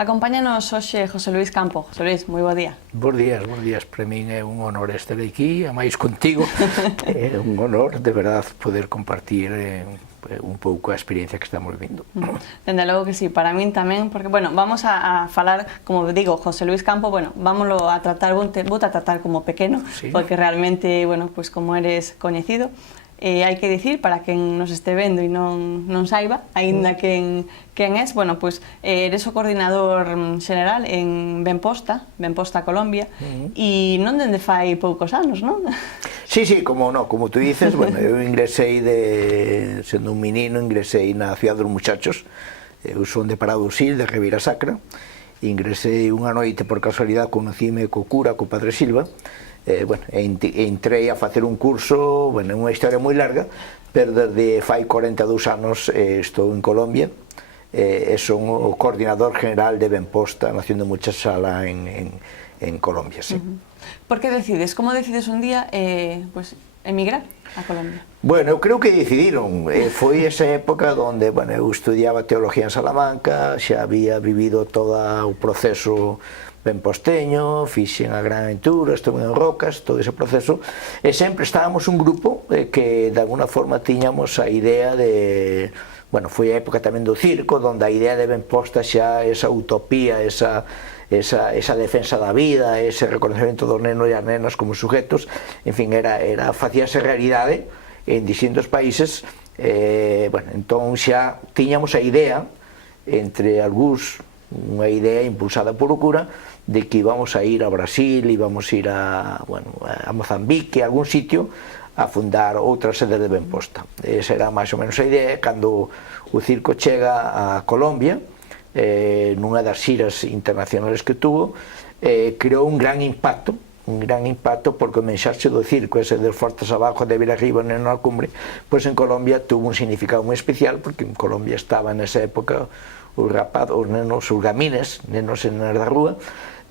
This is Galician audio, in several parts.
Acompáñanos hoxe José Luís Campo. José Luís, moi bo día. Bos días. Para min é un honor estar aquí, a máis contigo. É un honor, de verdade, poder compartir un pouco a experiencia que estamos vivindo. Dende logo que sí, para min tamén, porque, bueno, vamos a falar, como digo, José Luís Campo, bueno, vámoslo a tratar, vou a tratar como pequeno, sí, porque realmente, bueno, pues como eres coñecido, hai que dicir, para quen nos este vendo e non saiba, aínda quen es, bueno, pues eres o coordinador xeneral en Benposta Colombia, e non dende fai poucos anos, non? Sí, como tú dices, bueno, eu ingresei, sendo un menino, ingresei na Ciudad dos Muchachos, eu son de Paradusil, de Ribeira Sacra, ingresei unha noite por casualidade, conocíme co cura, co padre Silva, entrei a facer un curso, bueno, é unha historia moi larga, pero desde fai 42 anos estou en Colombia, e son o coordinador general de Benposta, Nación de Muchachala en Colombia, sí. Por que decides? Como decides un día emigrar a Colombia? Bueno, eu creo que decidiron, foi esa época onde, bueno, eu estudiaba teología en Salamanca, xa había vivido todo o proceso benposteño, fixen a Gran Aventura, estuve en Rocas, todo ese proceso, e sempre estábamos un grupo que de alguna forma tiñamos a idea de, bueno, foi a época tamén do circo, onde a idea de Benposta xa, esa utopía, esa defensa da vida, ese reconocimiento dos nenos e as nenas como sujetos, en fin, facíase realidade en distintos países, bueno, entón xa tiñamos a idea, entre algúns, unha idea impulsada por o cura, de que íbamos a ir a Brasil, íbamos a ir a Mozambique, a algún sitio, a fundar outra sede de Benposta. Esa era máis ou menos a idea. Cando o circo chega a Colombia, nunha das xiras internacionales que tuvo, creou un gran impacto porque o mensaxe do circo, ese de fortes abajo, de vir arriba, non na cumbre, pois en Colombia tuvo un significado moi especial, porque en Colombia estaba nesa época os nenos, os gamines, nenos en da rúa,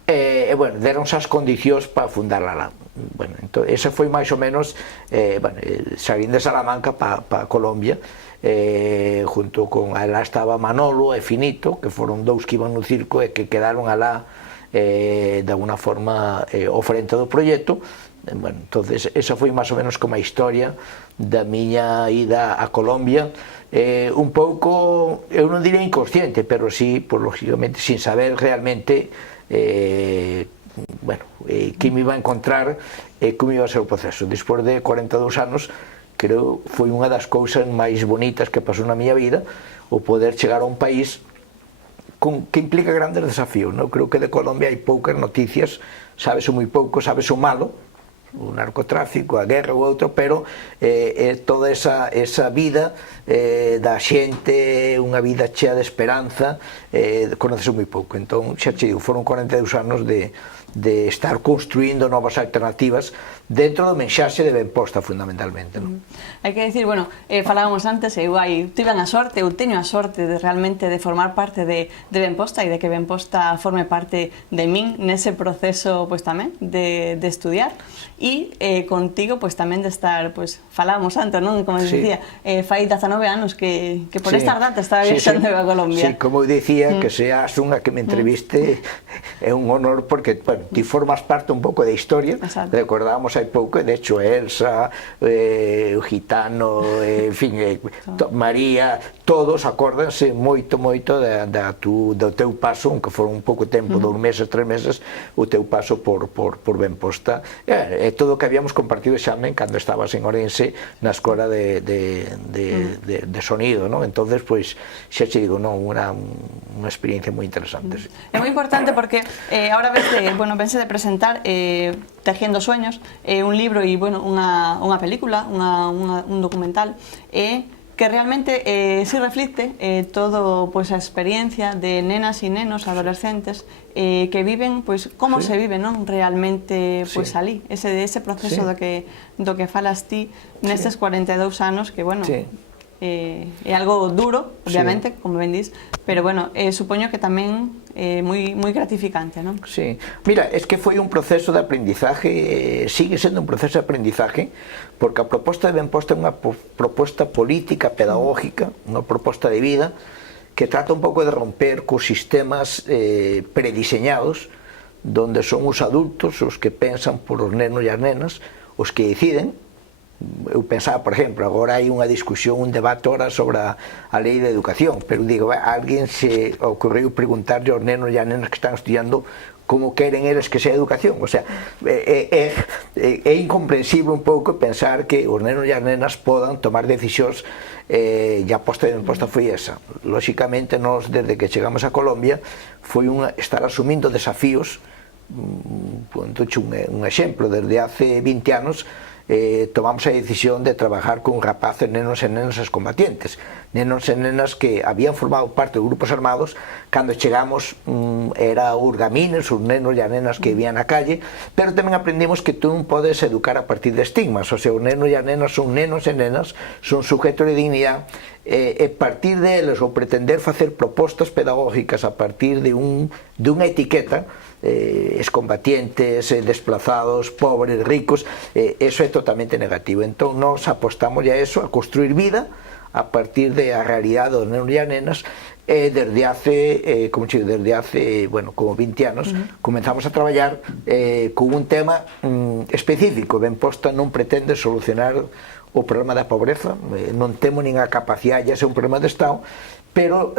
e, bueno, deronse as condicións para fundarla lá. Bueno, entón, ese foi máis ou menos, salindo de Salamanca para Colombia, junto con, alá estaba Manolo e Finito, que foron dous que iban no circo e que quedaron alá, de alguna forma, ao frente do proxecto. Bueno, entonces, esa foi máis ou menos como a historia da miña ida a Colombia, un pouco, eu non direi inconsciente, pero sí, pues, lógicamente, sin saber realmente que me iba a encontrar, como iba a ser o proceso. Despois de 42 anos, creo que foi unha das cousas máis bonitas que pasou na miña vida, o poder chegar a un país que implica grandes desafíos, non? Creo que de Colombia hai poucas noticias, sabes moi pouco, sabes o malo, o narcotráfico, a guerra ou outro, pero toda esa vida da xente, unha vida chea de esperanza, conocese moi pouco. Entón, xa che digo, foron 42 anos de estar construindo novas alternativas dentro do mensaxe de Benposta, fundamentalmente. Hai que dicir, bueno, falábamos antes, eu teño a sorte de realmente de formar parte de Benposta e de que Benposta forme parte de min nese proceso, pues tamén, de estudiar, e contigo, pues tamén de estar, pues, falábamos antes, non? Como dicía, fai 19 anos que por estas datas estaba viaxando a Colombia. Sí, como eu dicía, que seas unha que me entreviste é un honor, porque, bueno, ti formas parte un pouco da historia. Recordábamos hai pouco, de hecho, Elsa, o Gitano, en fin, María, todos acórdanse moito do teu paso, aunque foron un pouco tempo, 2 meses, 3 meses, o teu paso por Benposta, e todo o que habíamos compartido xa cando estabas en Orense na escola de sonido, non? Entonces, pois, xa che digo, non, unha experiencia moi interesante. É moi importante porque ahora vense de presentar Tejiendo Sueños, un libro e, bueno, unha película, un documental, que realmente se reflicte todo, pues, a experiencia de nenas e nenos, adolescentes, que viven, pues, como se vive, non? Realmente, pues, alí, ese proceso do que falas ti nestes 42 anos, que, bueno, é algo duro, obviamente, sí, como ben dís, pero bueno, supoño que tamén moi gratificante, non? Sí, mira, es que foi un proceso de aprendizaje, sigue sendo un proceso de aprendizaje, porque a proposta de Benposta é unha proposta política, pedagógica, unha proposta de vida, que trata un pouco de romper cos sistemas prediseñados, donde son os adultos os que pensan por os nenos e as nenas, os que deciden. Eu pensaba, por exemplo, agora hai unha discusión, un debate ahora sobre a lei de educación, pero digo, a alguén se ocorreu preguntarlle aos nenos e as nenas que están estudiando como queren eles que sea educación. O sea, é incomprensible un pouco pensar que os nenos e as nenas podan tomar decisións, e a aposta de Benposta foi esa. Lóxicamente, nós, desde que chegamos a Colombia, foi estar asumindo desafíos. Un exemplo, desde hace 20 anos tomamos a decisión de trabajar con rapaces, nenos e nenas excombatientes, nenos e nenas que habían formado parte de grupos armados. Cando chegamos era os gamines, os nenos e as nenas que vivían na calle, pero tamén aprendimos que tú non podes educar a partir de estigmas. O sea, os nenos e as nenas son nenos e nenas, son sujetos de dignidade, e partir deles ou pretender facer propostas pedagógicas a partir de unha etiqueta, excombatientes, desplazados, pobres, ricos, eso é totalmente negativo. Entón nos apostamos a eso, a construir vida a partir de a realidade dos nenos e as nenas. Desde hace, bueno, como 20 anos, comenzamos a traballar con un tema específico. Benposta non pretende solucionar o problema da pobreza, non temos nin a capacidade, é un problema de Estado, pero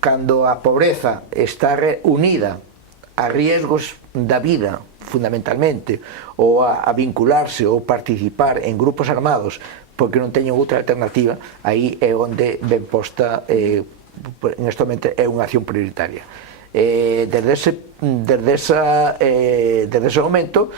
cando a pobreza está unida a riesgos da vida, fundamentalmente, ou a vincularse ou participar en grupos armados porque non teñen outra alternativa, aí é onde Benposta en este momento é unha acción prioritaria. Desde ese momento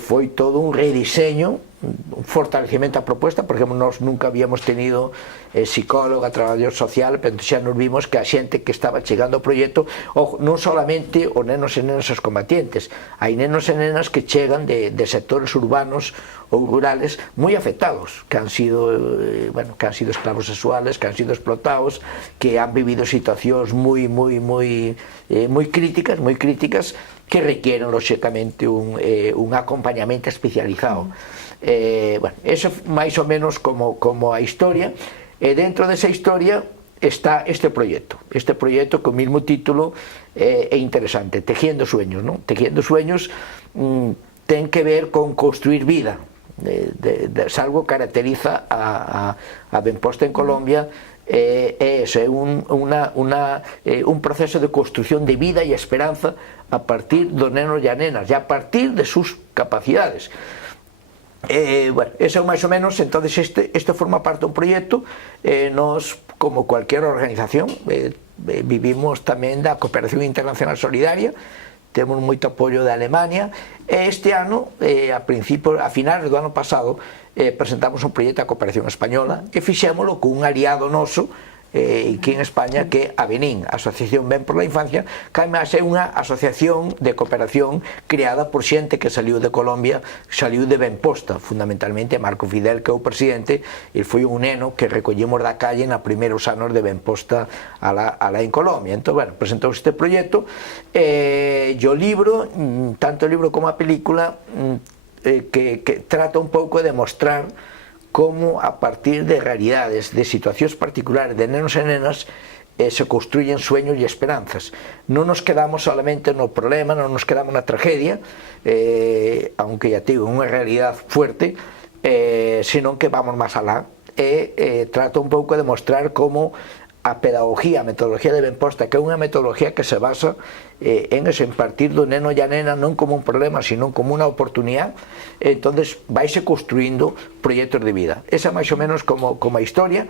foi todo un rediseño, un fortalecimento da proposta, porque nós nunca habíamos tenido psicóloga, traballador social, pero xa nos vimos que a xente que estaba chegando ao proxecto, non solamente os nenos e nenas excombatientes, hai nenos e nenas que chegan de sectores urbanos ou rurales moi afectados, que han sido esclavos sexuales, que han sido explotados, que han vivido situacións moi críticas, que requieren, lóxicamente, un acompañamento especializado. Eso máis ou menos como a historia, e dentro desa historia está este proxecto que o mismo título é interesante, Tejiendo Sueños, non? Tejiendo Sueños ten que ver con construir vida, algo que caracteriza a Benposta en Colombia. Es un proceso de construcción de vida y esperanza a partir dos nenos e as nenas e a partir de sus capacidades. Eso máis ou menos. Entonces este forma parte dun proxecto. Nos, como cualquier organización, vivimos tamén da cooperación internacional solidaria, temos moito apoio de Alemania, e este ano, a finales do ano pasado, presentamos un proxecto de cooperación española e fixémolo con un aliado noso aquí en España, que é a Benín, Asociación Ben por la Infancia, que además é unha asociación de cooperación creada por xente que saliu de Colombia, saliu de Benposta, fundamentalmente Marco Fidel, que é o presidente. Ele foi un neno que recollemos da calle na primeiros anos de Benposta alá en Colombia. Entón, bueno, presentou este proxecto, e o libro, tanto o libro como a película, que trata un pouco de mostrar como a partir de realidades, de situacións particulares de nenos e nenas, se construyen sueños e esperanzas. Non nos quedamos solamente no problema, non nos quedamos na tragedia, aunque ya digo, unha realidad fuerte, senón que vamos máis alá, e trata un pouco de mostrar como a pedagogía, a metodología de Benposta, que é unha metodología que se basa en partir do neno e a nena non como un problema, sino como unha oportunidade. Entonces vaise construindo proxectos de vida. Esa máis ou menos como a historia.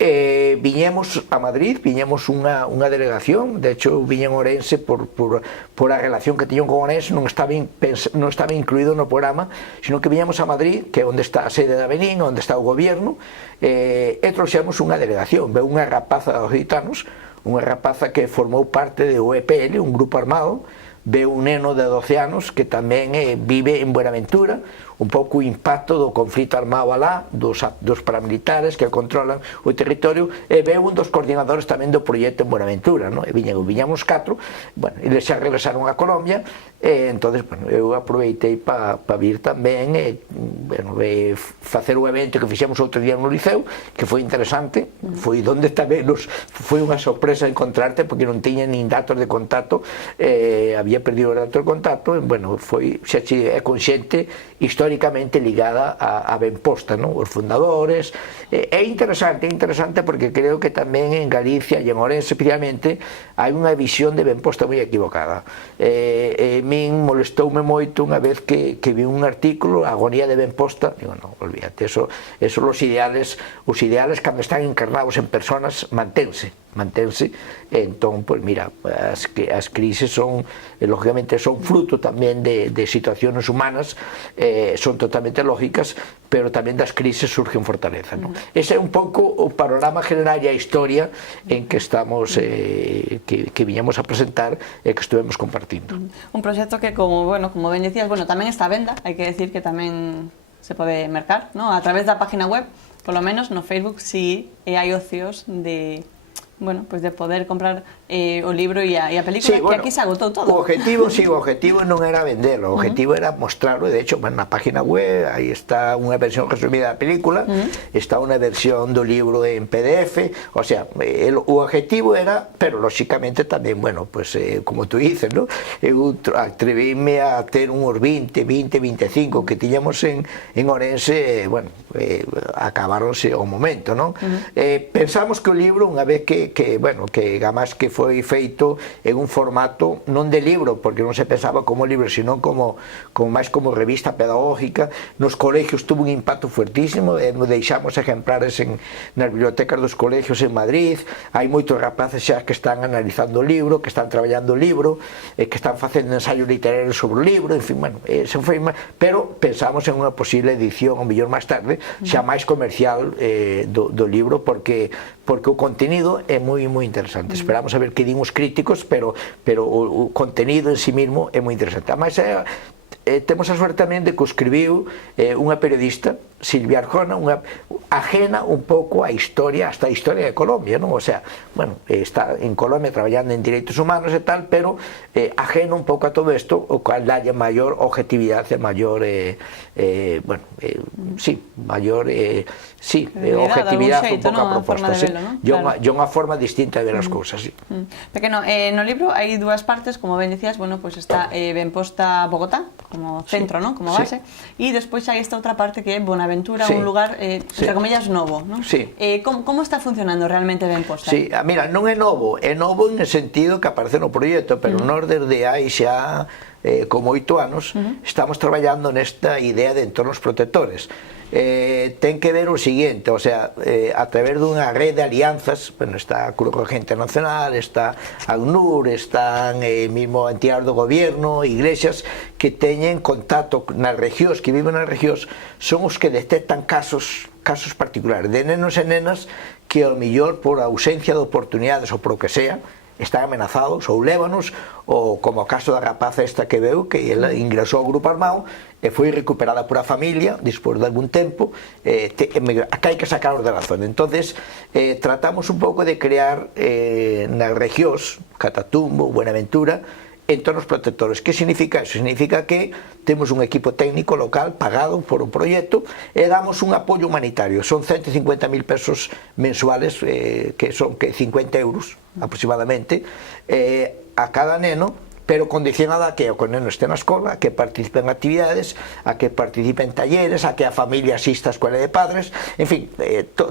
Viñemos a Madrid, viñemos unha delegación, de hecho viñen Orense por a relación que tiñon con Orense, non estaba incluído no programa, sino que viñemos a Madrid, que é onde está a sede da Benín, onde está o gobierno, e trouxemos unha delegación. Veu unha rapaza dos gitanos, unha rapaza que formou parte do EPL, un grupo armado ve un neno de 12 anos que tamén vive en Buenaventura, un pouco o impacto do conflito armado alá, dos paramilitares que controlan o territorio, e ve un dos coordinadores tamén do proxecto en Buenaventura, no? E viñamos 4, bueno, eles xa regresaron a Colombia, e entonces, bueno, eu aproveitei para vir tamén, bueno, facer o evento que fixemos outro día no Liceo, que foi interesante, foi donde tamén foi unha sorpresa encontrarte, porque non tiña nin datos de contacto, había perdido os datos de contacto, e, bueno, foi, xa é con xente históricamente ligada a Benposta, ¿no? Os fundadores. É interesante porque creo que tamén en Galicia e en Ourense especialmente hai unha visión de Benposta moi equivocada. Min molestoume moito unha vez que vi un artículo, a agonía de Benposta, digo, non, olvídate, eso os ideales cando están encarnados en personas mantense, entón, pues mira, as crises son, lógicamente, son fruto tamén de situaciones humanas, son totalmente lógicas, pero tamén das crises surgen fortaleza, ¿no? Ese é un pouco o panorama general e a historia en que estamos, que viñamos a presentar e que estuvemos compartindo. Un proxecto que, como ben decías, tamén está a venda, hai que decir que tamén se pode mercar, ¿no? A través da página web, polo menos no Facebook, si hai ocios de poder comprar o libro e a película, sí, que aquí se agotou todo. O objetivo non era vendelo, o objetivo era mostrarlo, de hecho, na página web, aí está unha versión resumida da película, está unha versión do libro en PDF, o sea, o objetivo era, pero lóxicamente tamén, como tú dices, ¿no? Eu atrevíme a ter uns 20, 25 que tiñamos en Ourense, acabáronse o momento, non? Pensamos que o libro, unha vez que además que foi feito en un formato non de libro, porque non se pensaba como libro, sino máis como revista pedagógica. Nos colegios tuvo un impacto fuertísimo, deixamos ejemplares nas bibliotecas dos colegios en Madrid, hai moitos rapaces xa que están analizando o libro, que están traballando o libro, que están facendo ensaios literarios sobre o libro, en fin, pero pensamos en unha posible edición, ou mellor máis tarde, xa máis comercial do libro, porque o contenido é moi interesante. Esperamos a ver que din os críticos, pero o contenido en sí mismo é moi interesante. Ademais, temos a suerte tamén de que o escribiu unha periodista, Silvia Arjona, ajena un pouco a historia, hasta a historia de Colombia, non? O sea, está en Colombia traballando en direitos humanos e tal, pero ajeno un pouco a todo isto, o cual dalle maior objetividade, maior objetividade un pouco a proposta, e unha forma distinta de ver as cousas. Pequeno, no libro hai dúas partes, como ben dicías, está Benposta Bogotá, como centro, como base, e despois hai esta outra parte que é Buenaventura, un lugar, entre comillas, novo, non? Como está funcionando realmente Benposta? Sí, mira, non é novo en el sentido que aparece no proxecto, pero nós desde hai xa como 8 anos estamos traballando nesta idea de entornos protectores. Ten que ver o seguinte, o sea, a través dunha red de alianzas, está a Cruz Roja Internacional, está ACNUR, están mismo entidades do gobierno, iglesias que teñen contacto nas regións, que viven nas regións, son os que detectan casos particulares de nenos e nenas que ao mellor por ausencia de oportunidades ou por o que sea están amenazados ou lévanos, ou como o caso da rapaza esta que veu, que ela ingresou ao grupo armado e foi recuperada por a familia despois de algún tempo, acá hai que sacar os de razón. Entonces tratamos un pouco de crear nas regións, Catatumbo, Buenaventura, entornos protectores. Que significa eso? Significa que temos un equipo técnico local pagado por un proxecto e damos un apoio humanitario. Son 150.000 pesos mensuales, que son 50 euros aproximadamente, a cada neno, pero condicionada a que o neno este na escola, a que participe en actividades, a que participe en talleres, a que a familia asista á escola de padres, en fin,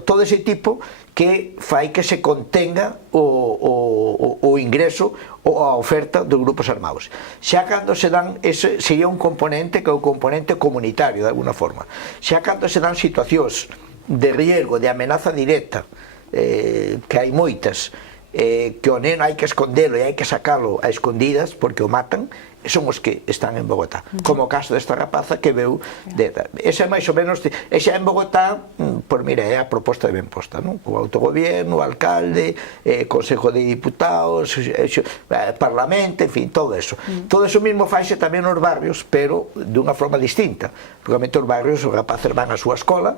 todo ese tipo que fai que se contenga o ingreso ou a oferta dos grupos armados. Xa cando se dan, ese sería un componente que é o componente comunitario, de alguna forma. Xa cando se dan situacións de riesgo, de amenaza directa, que hai moitas, que o neno hai que escondelo e hai que sacalo a escondidas porque o matan, son os que están en Bogotá, como o caso desta rapaza que veu ese é máis ou menos, ese en Bogotá pois mira, é a proposta de Benposta, non? O autogobierno, o alcalde, Consejo de Diputados, Parlamento, en fin, todo eso. Todo eso mismo faise tamén nos barrios, pero dunha forma distinta. Realmente os barrios, os rapaces van á súa escola,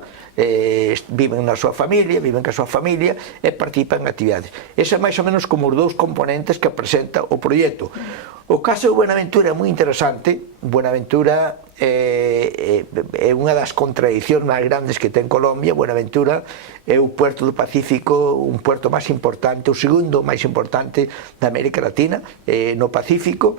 viven na súa familia, viven ca súa familia e participan en actividades. Ese é máis ou menos como os dous componentes que presenta o proxecto. O caso de Buenaventura é moi interesante. Buenaventura é unha das contradicións máis grandes que ten Colombia. Buenaventura é o puerto do Pacífico, un puerto máis importante, o segundo máis importante da América Latina, no Pacífico.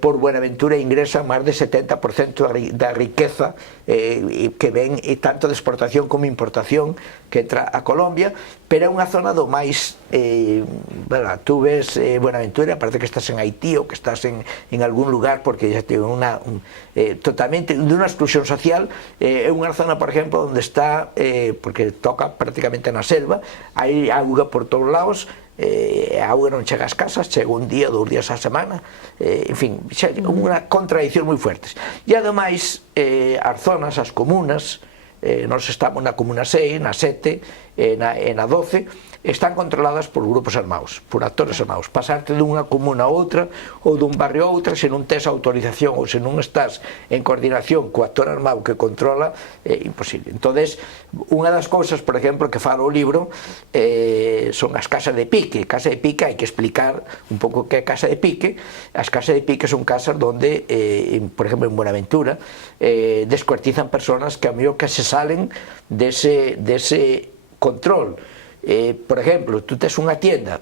Por Buenaventura ingresa máis de 70% da riqueza que ven tanto de exportación como importación que entra a Colombia, pero é unha zona do máis, tú ves Buenaventura, parece que estás en Haití ou que estás en algún lugar, porque xa ten totalmente de unha exclusión social. É unha zona, por exemplo, onde está, porque toca prácticamente na selva, hai auga por todos lados, a auga non chega ás casas, chega un día, 2 días á semana, en fin, unha contradición moi fuertes. E ademais, as zonas, as comunas, nós estamos na comuna 6, na 7 e na 12, están controladas por grupos armados, por actores armados. Pasarte dunha comuna a outra ou dun barrio a outra, se non tes autorización ou se non estás en coordinación co actor armado que controla, é imposible. Entonces, unha das cousas, por exemplo, que fala o libro son as casas de pique. Casa de pique, hai que explicar un pouco que é casa de pique. As casas de pique son casas donde, por exemplo, en Buenaventura, descuartizan personas que a mellor que se salen dese control. Por exemplo, tú tes unha tienda,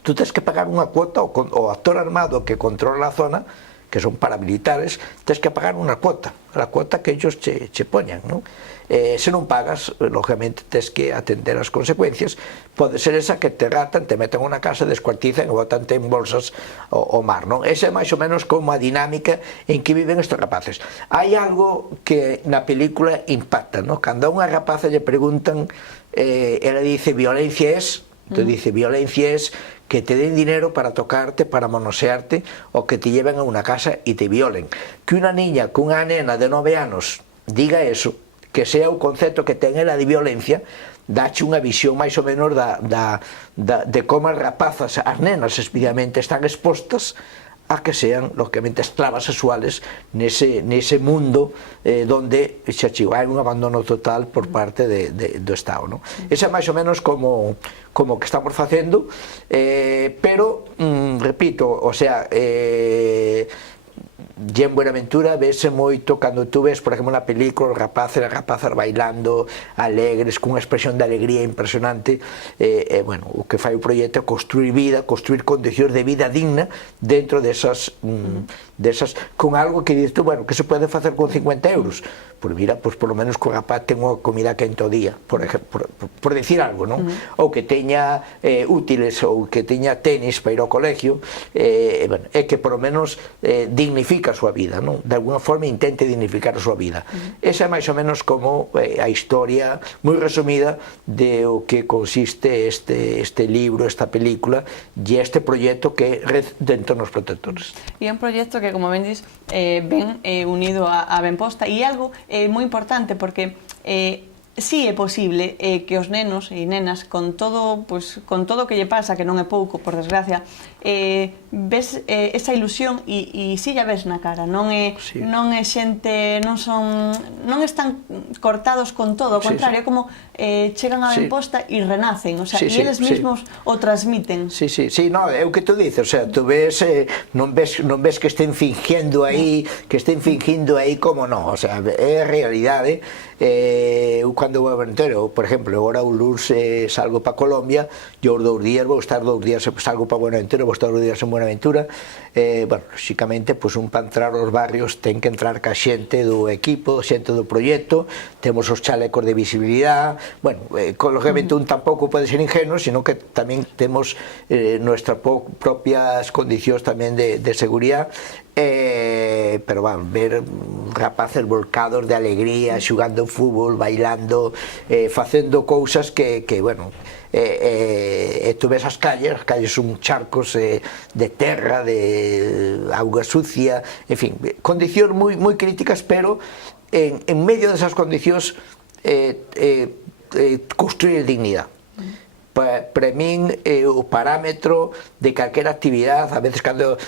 tú tes que pagar unha cuota ao actor armado que controla a zona, que son paramilitares, tes que pagar unha cuota, a cuota que ellos che poñan, non? Se non pagas, lógicamente tes que atender as consecuencias. Pode ser esa que te ratan, te meten unha casa, descuartizan e botante en bolsas ao mar, non? Esa é máis ou menos como a dinámica en que viven estes rapaces. Hai algo que na película impacta, non? Cando a unha rapaza lle preguntan, ela dice, violencia es, te dice, violencia es que te den dinero para tocarte, para manosearte, o que te lleven a una casa y te violen. Que una niña, que unha nena de 9 anos diga eso, que sea o concepto que ten ela de violencia, dache unha visión máis ou menos de como as rapazas, as nenas especialmente, están expostas a que sean, lógicamente, esclavas sexuales nese mundo donde hai un abandono total por parte do Estado, non? Esa é máis ou menos como que estamos facendo, pero, repito, o sea, e en Buenaventura vese moito cando tú ves, por exemplo, na película, os rapaces e as rapazas bailando alegres, cunha expresión de alegría impresionante. Bueno, o que fai o proxecto é construir vida, construir condicións de vida digna dentro desas, con algo que dices tú, bueno, que se pode facer con 50 euros? Pois mira, pois polo menos que o rapaz ten unha comida quente ao día, por decir algo, non? Ou que teña útiles, ou que teña tenis para ir ao colegio, é que polo menos dignifica a súa vida, non? De alguna forma intente dignificar a súa vida. Esa é máis ou menos como a historia moi resumida de o que consiste este libro, esta película e este proxecto que é Red de Entornos Protectores. E é un proxecto que, como ben dis, ben unido a Benposta, e algo moi importante, porque si é posible que os nenos e nenas, con todo que lle pasa, que non é pouco, por desgracia, ves esa ilusión e si ya ves na cara, non é xente, non están cortados con todo, ao contrario, é como chegan a Benposta e renacen, o sea, e eles mesmos o transmiten. Sí, é o que tú dices, o sea, tú ves, non ves que estén fingindo aí, como non, o sea, é realidade. Eu cando vou a Buenaventura, por exemplo, agora o luns salgo para Colombia, e os 2 días vou estar 2 días, salgo para Buenaventura, vou estar 2 días en Buenaventura. Bueno, lógicamente, un para entrar aos barrios ten que entrar ca xente do equipo, xente do proxecto, temos os chalecos de visibilidade, bueno, lógicamente un tampouco pode ser ingenuo, sino que tamén temos nuestras propias condicións tamén de seguridade, pero van, ver rapaces volcados de alegría, xugando fútbol, bailando, facendo cousas que bueno, tú ves as calles son charcos de terra, de auga sucia, en fin, condicións moi críticas, pero en medio desas condicións construir dignidade. Para min o parámetro de calquera actividade, a veces cando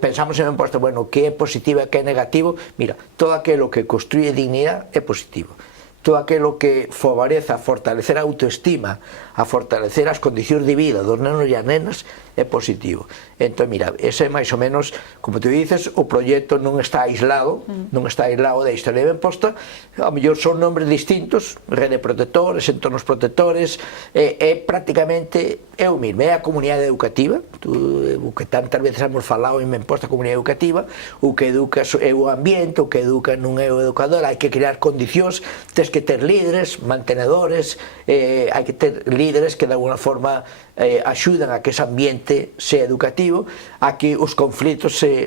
pensamos en imposto, bueno, que é positivo e que é negativo, mira, todo aquilo que construye dignidade é positivo, todo aquilo que favorece a fortalecer a autoestima, a fortalecer as condicións de vida dos nenos e as nenas é positivo. Entón, mira, ese é máis ou menos, como tú dices, o proxecto non está aislado, non está aislado da historia de Benposta, ao mellor son nombres distintos, rede protectores, entornos protectores, é prácticamente é o mismo, é a comunidade educativa, o que tantas veces hemos falado en Benposta, comunidade educativa, o que educa é o ambiente, o que educa non é o educador, hai que crear condicións, tens que ter líderes, mantenedores, hai que ter líderes que de alguna forma axudan a que ese ambiente sea educativo, a que os conflitos se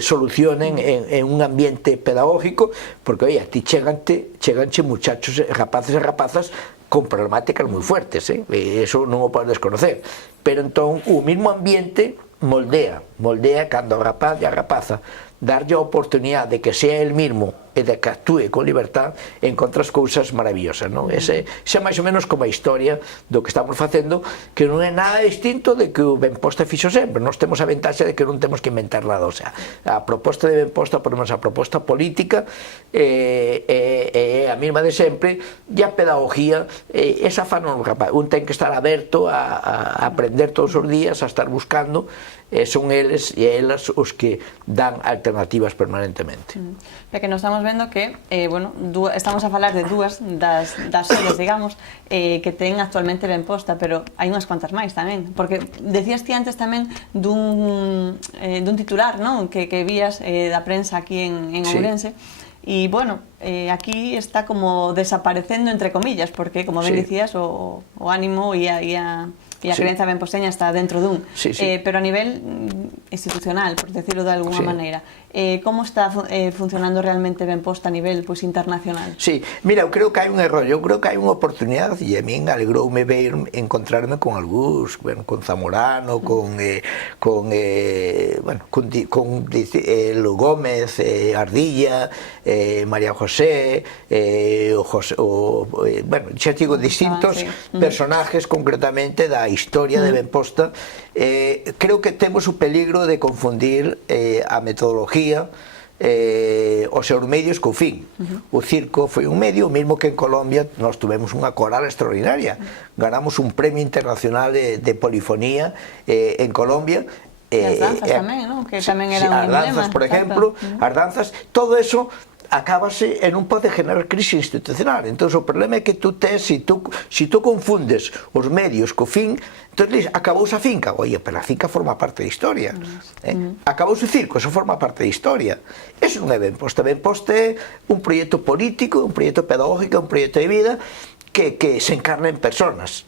solucionen en un ambiente pedagógico, porque, oye, a ti cheganche muchachos, rapaces e rapazas con problemáticas moi fuertes, eso non o podes desconocer, pero entón o mismo ambiente moldea cando o rapaz e a rapaza darlle a oportunidade de que sea el mismo e de que actúe con libertad, encontras cousas maravillosas, non? Ese é máis ou menos como a historia do que estamos facendo, que non é nada distinto de que o Benposta fixo sempre. Nós temos a ventaxa de que non temos que inventar nada, o sea, a proposta de Benposta, por menos a proposta política é a mesma de sempre, e a pedagogía esa fa non rapaz, un ten que estar aberto a aprender todos os días, a estar buscando, son eles e elas os que dan alternativas permanentemente. Porque nos estamos vendo que, bueno, estamos a falar de dúas das sedes, digamos, que ten actualmente Benposta, pero hai unhas cuantas máis tamén, porque decías ti antes tamén dun titular, non? Que vías da prensa aquí en Ourense, e, bueno, aquí está como desaparecendo, entre comillas, porque, como ben dicías, o ánimo e a creencia benposteña está dentro dun, pero a nivel institucional, por decirlo de alguna maneira, como está funcionando realmente Benposta a nivel internacional? Sí, mira, eu creo que hai un error, eu creo que hai unha oportunidade, e a min alegroume ver encontrarme con algúns, bueno, con Zamorano, con Lu Gómez, Ardilla, María José, bueno, xa digo, distintos personajes concretamente da historia de Benposta. Creo que temos o peligro de confundir a metodoloxía, os seus medios co fin. O circo foi un medio, o mesmo que en Colombia nós tuvemos unha coral extraordinaria, ganamos un premio internacional de polifonía en Colombia. As danzas tamén, non? Que tamén era un emblema. As danzas, por exemplo, as danzas, todo eso acábase e non pode generar crise institucional. Entón, o problema é que tú tes, si tú confundes os medios co fin, entón acabouse a finca. Oye, pero a finca forma parte da historia. Acabouse o circo, eso forma parte da historia. Eso non é Benposta. Benposta é un proxecto político, un proxecto pedagógico, un proxecto de vida que se encarna en personas.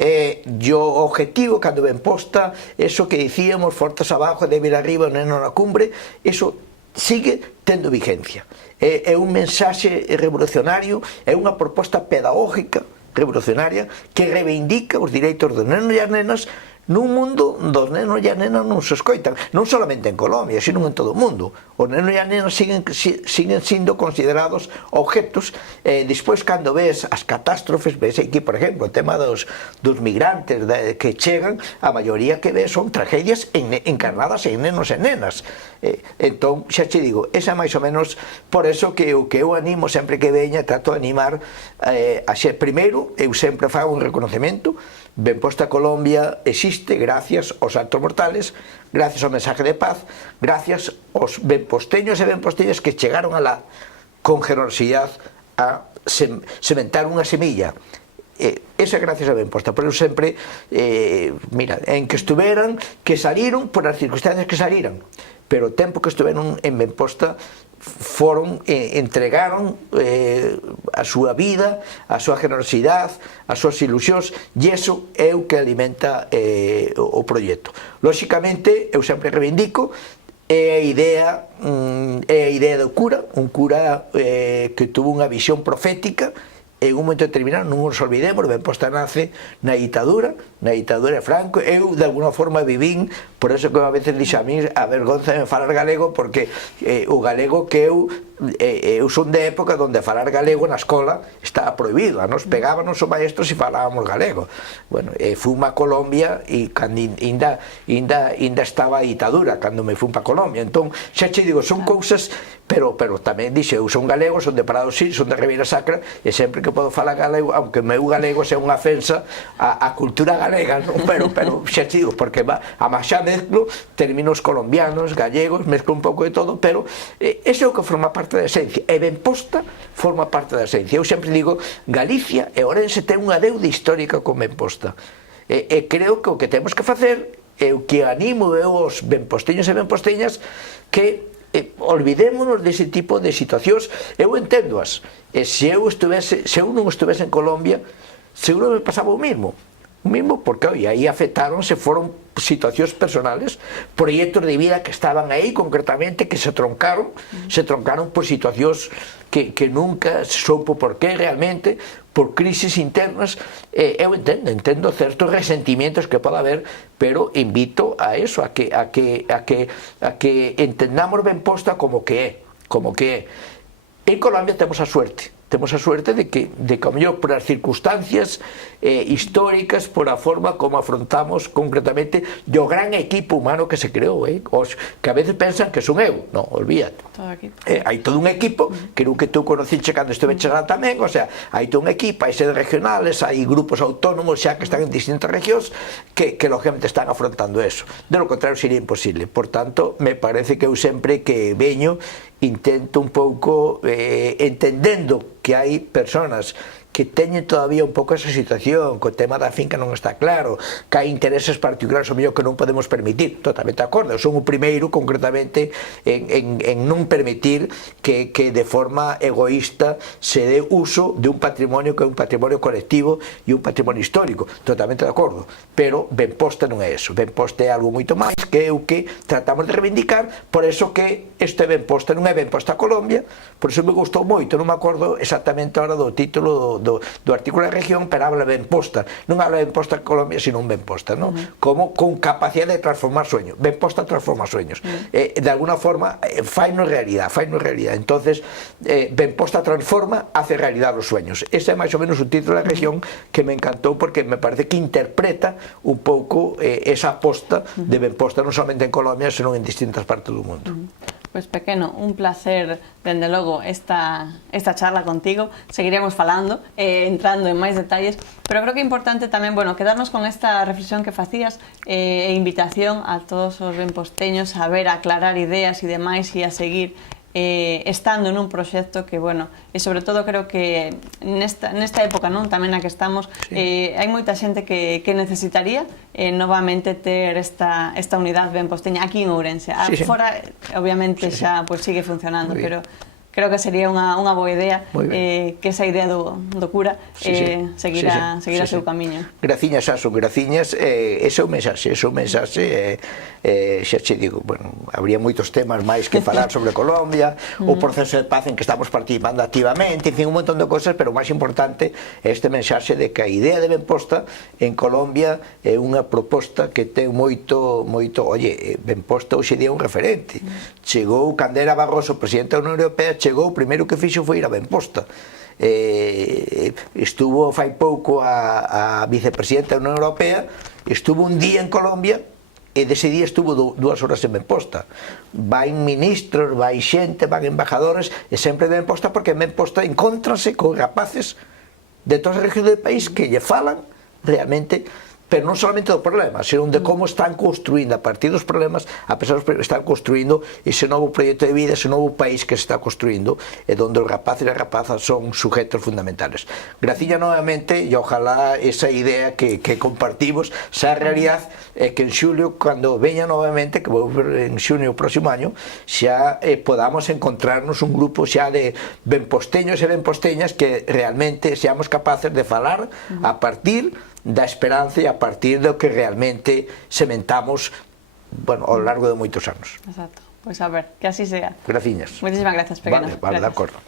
O objetivo, cando Benposta, eso que dicíamos, fortes abajo, débil arriba, neno na cumbre, eso sigue tendo vigencia. É un mensaxe revolucionario, é unha proposta pedagógica revolucionaria que reivindica os direitos dos nenos e as nenas nun mundo dos nenos e as nenas non se escoitan, non solamente en Colombia, sino en todo o mundo. Os nenos e as nenas siguen sendo considerados objetos. Despois, cando ves as catástrofes, ves aquí, por exemplo, o tema dos migrantes que chegan, a maioría que ves son tragedias encarnadas en nenos e nenas. Entón, xa te digo, esa é máis ou menos por eso que o que eu animo sempre que veña, trato de animar a ser, primeiro, eu sempre fago un reconocemento. Benposta Colombia existe gracias aos actos mortales, gracias ao mensaje de paz, gracias aos benposteños e benposteñas que chegaron alá con generosidade a sementar unha semilla. Esa é gracias a Benposta, por eso sempre, mira, en que estuveran, que saliron por as circunstancias que saliran, pero o tempo que estuveron en Benposta foron, entregaron a súa vida, a súa generosidade, as súas ilusións, e iso é o que alimenta o proxecto. Lóxicamente, eu sempre reivindico, é a idea do cura, un cura que tuvo unha visión profética. En un momento determinado, non nos olvidemos, Benposta nace na ditadura de Franco. Eu, de alguna forma, vivín por eso que a veces dixo a mí a vergonza de falar galego, porque o galego que eu son de época onde falar galego na escola estaba prohibido, a nos pegábanos o maestro se falábamos galego. Bueno, fui a Colombia e ainda estaba a ditadura cando me fui para Colombia, entón xa che digo, son cousas, pero tamén dixe, eu son galego, son de Prado Sil, son de Ribeira Sacra, e sempre que podo falar galego, aunque meu galego sea unha ofensa a cultura galega, non? pero xa che digo, porque a máis xa mezclo términos colombianos, gallegos, mezclo un pouco de todo, pero ese é o que forma parte da esencia, e Benposta forma parte da esencia. Eu sempre digo, Galicia e Ourense ten unha deuda histórica con Benposta, e creo que o que temos que facer, e o que animo eu aos benposteños e benposteñas, que olvidémonos dese tipo de situacións. Eu entendoas, se eu non estivese en Colombia, seguro me pasaba o mismo, porque aí afectaronse, foron situacións personales, proxectos de vida que estaban aí concretamente, que se troncaron por situacións que nunca se soupo por qué realmente, por crisis internas. Eu entendo certos resentimientos que pode haber, pero invito a eso, a que entendamos Benposta como que é. En Colombia temos a suerte de que ao mellor por as circunstancias históricas, por a forma como afrontamos concretamente o gran equipo humano que se creou, que a veces pensan que son eu, non, olvídate, hai todo un equipo, creo que tú conociche cando esteve chegando tamén, o sea, hai todo un equipo, hai sedes regionales, hai grupos autónomos xa que están en distintas regións que lógicamente están afrontando eso. De lo contrario sería imposible. Por tanto, me parece que eu sempre que veño intento un pouco entendendo que hai personas que teñen todavía un pouco esa situación, que o tema da finca non está claro, que hai intereses particulares o mellor que non podemos permitir, totalmente de acordo. Eu son o primeiro concretamente en non permitir que de forma egoísta se dé uso de un patrimonio que é un patrimonio colectivo e un patrimonio histórico, totalmente de acordo, pero Benposta non é eso. Benposta é algo moito máis, que é o que tratamos de reivindicar, por eso que este Benposta non é Benposta Colombia, por eso me gustou moito, non me acordo exactamente ahora do título do artículo da región, pero habla Benposta, non habla Benposta Colombia, sino un Benposta, non? Como con capacidade de transformar sueños. Benposta transforma sueños. De alguna forma, fainos realidad. Entonces, Benposta transforma, hace realidad os sueños. Ese é máis ou menos o título da región que me encantou, porque me parece que interpreta un pouco esa aposta de Benposta, non somente en Colombia, senón en distintas partes do mundo. Pues Pequeno, un placer, dende logo, esta charla contigo. Seguiremos falando, entrando en máis detalles, pero creo que é importante tamén, bueno, quedarnos con esta reflexión que facías e invitación a todos os benposteños a ver, a aclarar ideas e demais e a seguir estando nun proxecto que, bueno, e sobre todo creo que nesta época, non, tamén na que estamos, hai moita xente que necesitaría novamente ter esta unidade benposteña aquí en Ourense. Fora, obviamente, xa sigue funcionando, pero creo que sería unha boa idea que esa idea do cura seguir a seu camiño. Graciñas, Aso, graciñas. Ese é o mensaxe, xa che digo, bueno, habría moitos temas máis que falar sobre Colombia, o proceso de paz en que estamos participando activamente, en fin, un montón de cosas, pero o máis importante é este mensaxe de que a idea de Benposta en Colombia é unha proposta que ten moito, Benposta hoxe día é un referente. Chegou Candela Barroso, presidente da Unión Europea, chegou, o primeiro que fixo foi ir a Benposta. Estuvo fai pouco a vicepresidenta da Unión Europea, estuvo un día en Colombia e dese día estuvo 2 horas en Benposta. Vai ministros, vai xente, van embajadores, e sempre de Benposta, porque en Benposta encontranse con rapaces de todas as regións do país que lle falan realmente, pero non solamente do problema, senón de como están construindo a partir dos problemas, a pesar dos problemas, están construindo ese novo proxecto de vida, ese novo país que se está construindo, e donde os rapaces e as rapazas son sujetos fundamentales. Graciña novamente, e ojalá esa idea que compartimos sea realidad, que en xulio, cando veña novamente, que vou ver en xunio o próximo año, xa podamos encontrarnos un grupo xa de benposteños e benposteñas que realmente seamos capaces de falar a partir da esperanza e a partir do que realmente sementamos, bueno, ao largo de moitos anos. Exacto. Pois a ver, que así sea. Graciñas. Moitísimas gracias, Pequeno. Vale, de acordo.